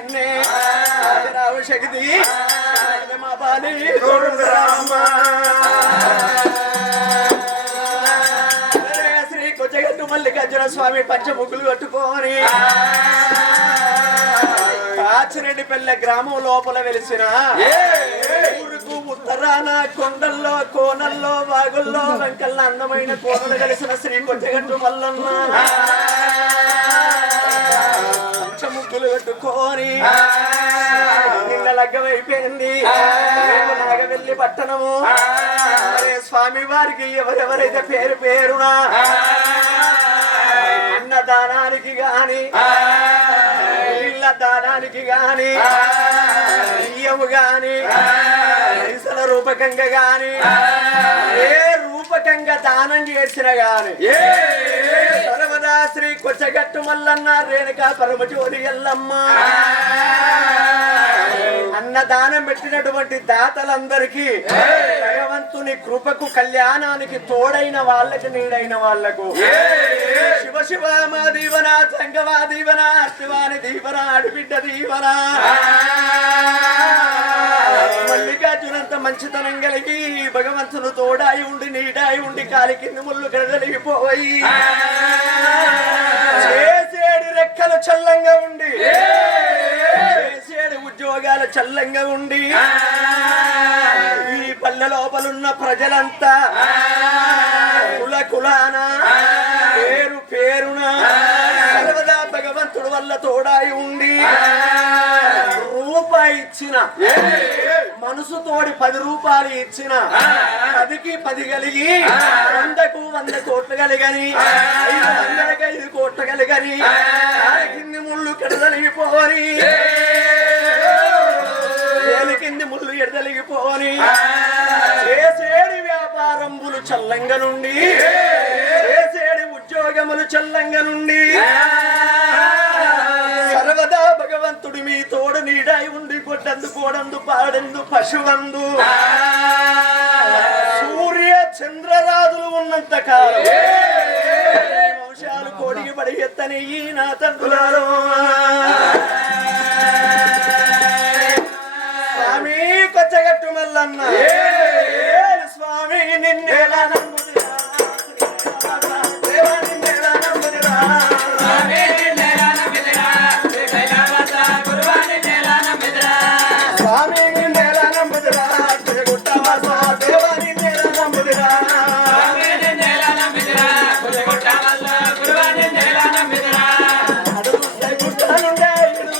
కన్నే రావు శక్తి మా బాలి శ్రీ కొచ్చగట్టు మల్లికార్జున స్వామి పంచముగ్గులు కట్టుకోని కాచిరెడ్డిపల్లె గ్రామం లోపల వెలిసిన ఊరుకు ఉత్తరాన కొండల్లో కోనల్లో వాగుల్లో వెంకల్లో అందమైన కోనలు కలిసిన శ్రీ కొచ్చగట్టు మల్లన్న పంచముగ్గులు కట్టుకోని నిన్న లగ్గమైపోయింది నాగవెల్లి పట్టణము స్వామి వారికి ఎవరెవరైతే పేరు పేరునా అన్నదానానికి గాని ఇళ్ళ దానానికి గాని బియ్యము గాని పైసల రూపకంగా గాని ఏ రూపకంగా దానం చేసిన గాని సర్వదా శ్రీ కొచ్చగట్టు మల్లన్న రేణుకా పరమచోరి ఎల్లమ్మ అన్నదానం పెట్టినటువంటి దాతలందరికీ భగవంతుని కృపకు కళ్యాణానికి తోడైన వాళ్ళకి నీడైన వాళ్లకు శివ శివ మా దీవన సంగమా దీవన శివాని దీవన అడిబిడ్డ దీవన మల్లికార్జునంత మంచితనం కలిగి భగవంతును తోడాయి ఉండి నీడాయి ఉండి కాలి కింద ముళ్ళు కడదలిగిపోయి చేసేడు రెక్కలు చల్లంగా ఉండి చేసేడు ఉద్యోగాలు చల్లంగా ఉండి ఈ పల్లె లోపలున్న ప్రజలంతా కుల కులాన పేరు పేరున సర్వదా భగవంతుడు వల్ల తోడాయి ఉండి రూపాయి ఇచ్చిన మనసు తోడి 10 రూపాయలు ఇచ్చిన 10కి 10 కలిగి 100కు 100 కోట్లు కలిగని 500కి 5 కోట్లు కలిగని కింది ముళ్ళు కెడదలిగిపోని కింది ముళ్ళు ఎడదలిగిపోని చేసేడి వ్యాపారంబులు చల్లంగా నుండి చేసేడి ఉద్యోగములు చల్లంగా నుండి సర్వదా భగవంతుడి మీ తోడు నీడాయి ఉండి కొట్టందు కోడందు పాడందు పశువందు సూర్య చంద్రరాజులు ఉన్నంత కాలం వంశాలు కోడికి పడి ఎత్తని ఈ నా తండ్రులారో స్వామి కొచ్చగట్టు మల్లన్న స్వామి నిన్నేలా నమ్ముదిరా దేవా నిన్నేలా నమ్ముదిరా స్వామి నిన్నేలా నమ్ముదిరా కొచ్చగొట్టవాసా దేవా నిన్నేలా నమ్ముదిరా అడుగు గుట్టనుండే ఇడు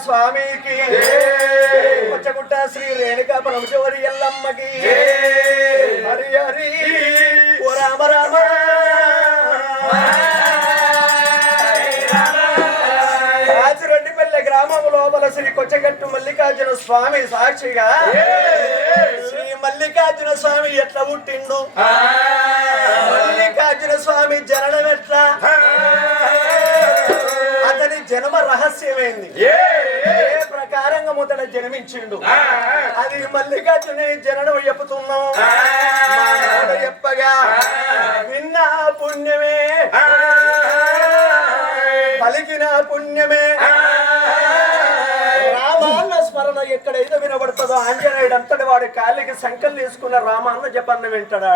స్వామికి పచ్చగుట్ట శ్రీ రేణుకా పరమేశ్వరి ఎల్లమ్మకి హరి హరి ఓ రామ రామ గ్రామం లోపల శ్రీ కొచ్చగట్టు మల్లికార్జున స్వామి సాక్షిగా శ్రీ మల్లికార్జున స్వామి ఎట్లా పుట్టిండు మల్లికార్జున స్వామి జననం ఎట్లా అతని జన్మ రహస్యమైంది ఏ ప్రకారంగా ముతడ జన్మించిండు అది మల్లికార్జుని జననం చెప్పుతున్నాం చెప్పగా విన్న పుణ్యమే పలికిన పుణ్యమే రామాన్న స్మరణ ఎక్కడైతే వినబడుతుందో ఆంజనేయుడు అంతటి వాడి కాళ్ళకి సంకలు తీసుకున్న రామాన్న జపన్న వింటాడు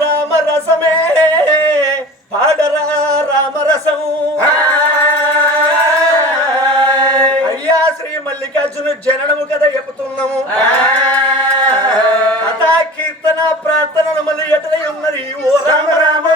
రామ రసమే పాడరా రామరసము అయ్యా శ్రీ మల్లికార్జున జననము కదా చెప్పుతున్నాము కథా కీర్తన ప్రార్థనలు మళ్ళీ ఎటలై ఉన్నది ఓ రామ రామ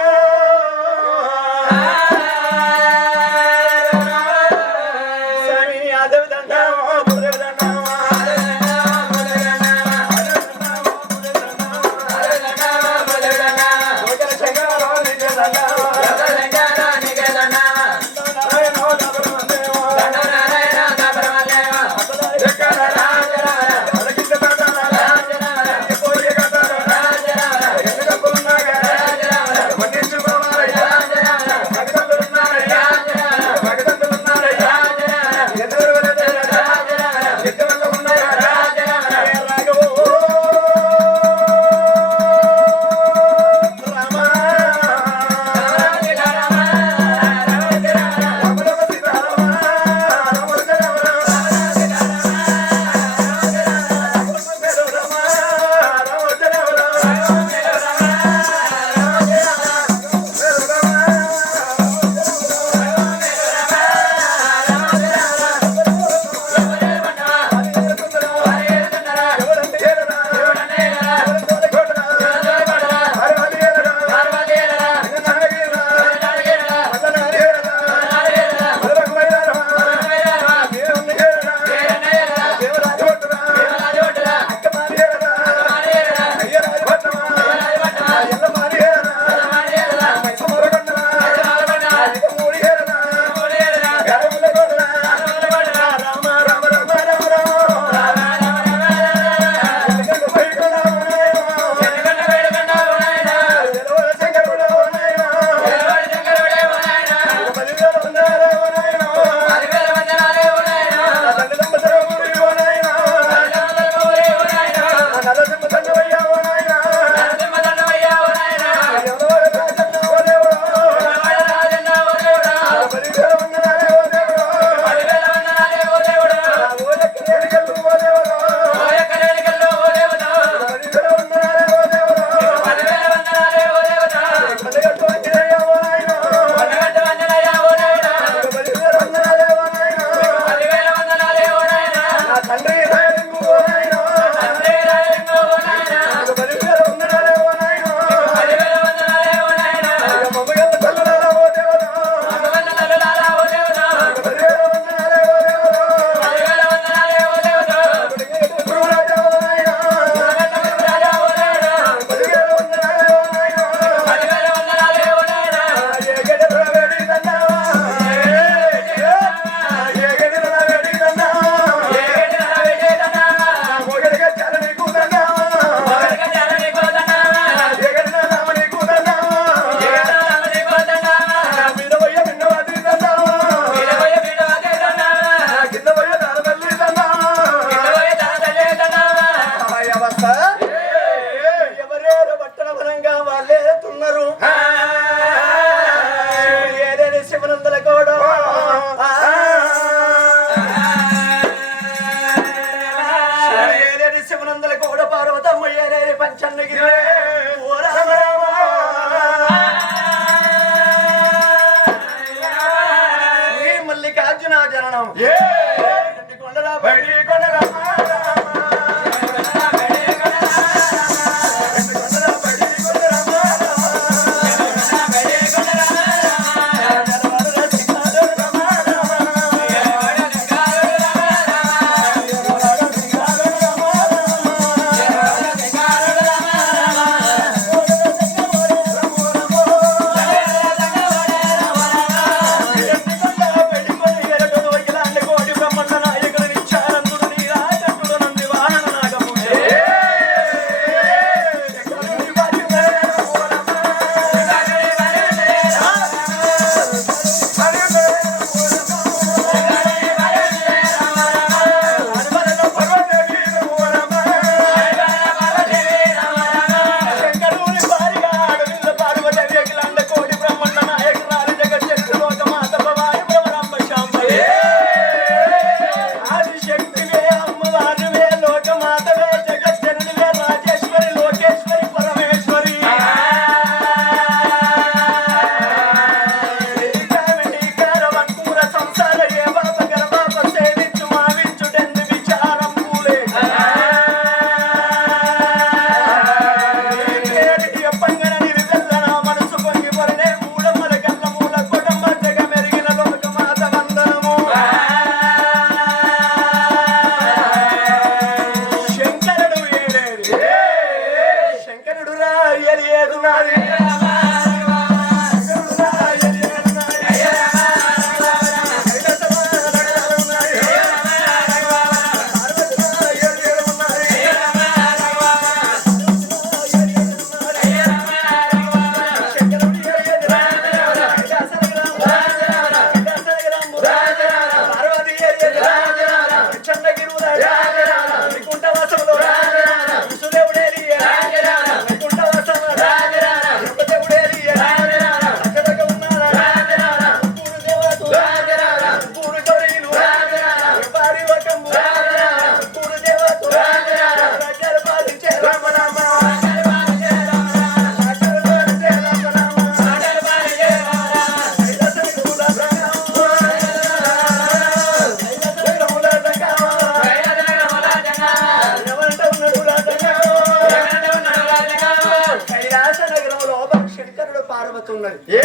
పోతున్నది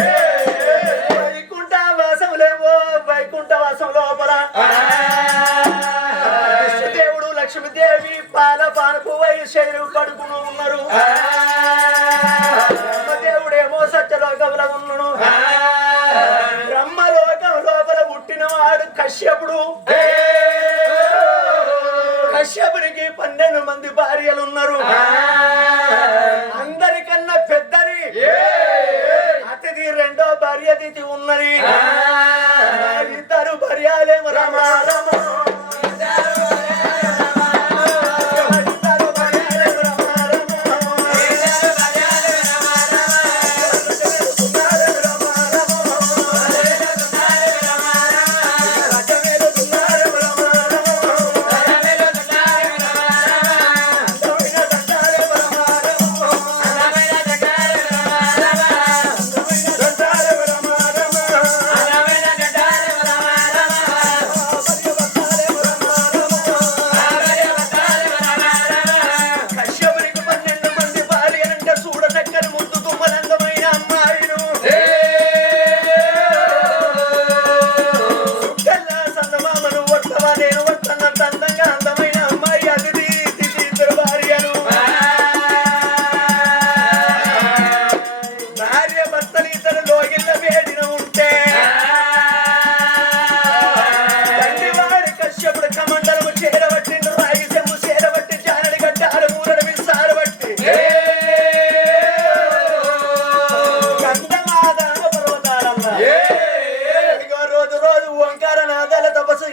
వైకుంఠ వాసములేమో వైకుంఠ వాసం లోపల దేవుడు లక్ష్మీదేవి పాల పానపు వైశైలు కడుపును ఉన్నారు బ్రహ్మదేవుడేమో సత్యలోకంలో ఉన్నాడు బ్రహ్మలోకం లోపల పుట్టిన వాడు కశ్యపుడు కశ్యపునికి 12 మంది భార్యలు ఉన్నారు అందరికన్నా పెద్దది అతిథి రెండో భార్య తిథి ఉన్నది ఇద్దరు భార్యలేమో రమారమ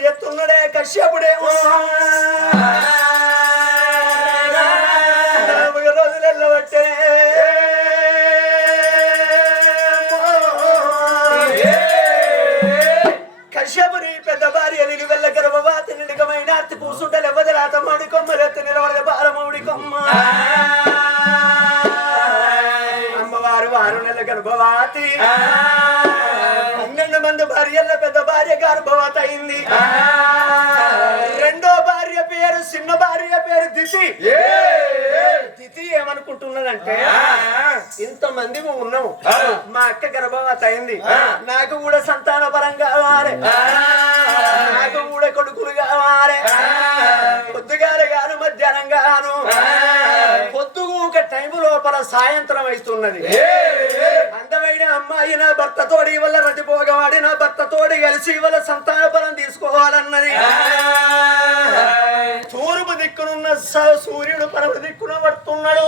ఎత్తున్నాడే కశ్యపుడేమో రోజులలో వచ్చే కశ్యపుని పెద్ద భార్య నిలు వెళ్ళ గర్భవాత నిడికమైన అతి పూసుంటలు ఎవదరాత మాడి కొమ్మలెత్తి నిలబడ బారమౌడి కొమ్మ అమ్మవారు 6 నెలల గర్భవతి 12 మంది భార్యల పెద్ద భార్య గర్భవతి అయింది రెండో భార్య పేరు చిన్న భార్య పేరు దితి దితి ఏమనుకుంటున్నదంటే ఇంతమంది ఉన్నాము మా అక్క గర్భవతి అయింది నాకు కూడా సంతాన పరం కావాలి నాకు కూడా కొడుకులు కావాలి పొద్దుగాలు గాను మధ్యాహ్నం గాను పొద్దుగు ఒక టైము లోపల సాయంత్రం అవుతున్నది అందమైన అమ్మాయి నా భర్త తోడి వల్ల రతిపోగవాడి నా భర్త తోడి కలిసి వాళ్ళ సంతాన పరం తీసుకోవాలన్నది తూర్పు దిక్కునున్న సూర్యుడు పరమ దిక్కున పడుతున్నాడు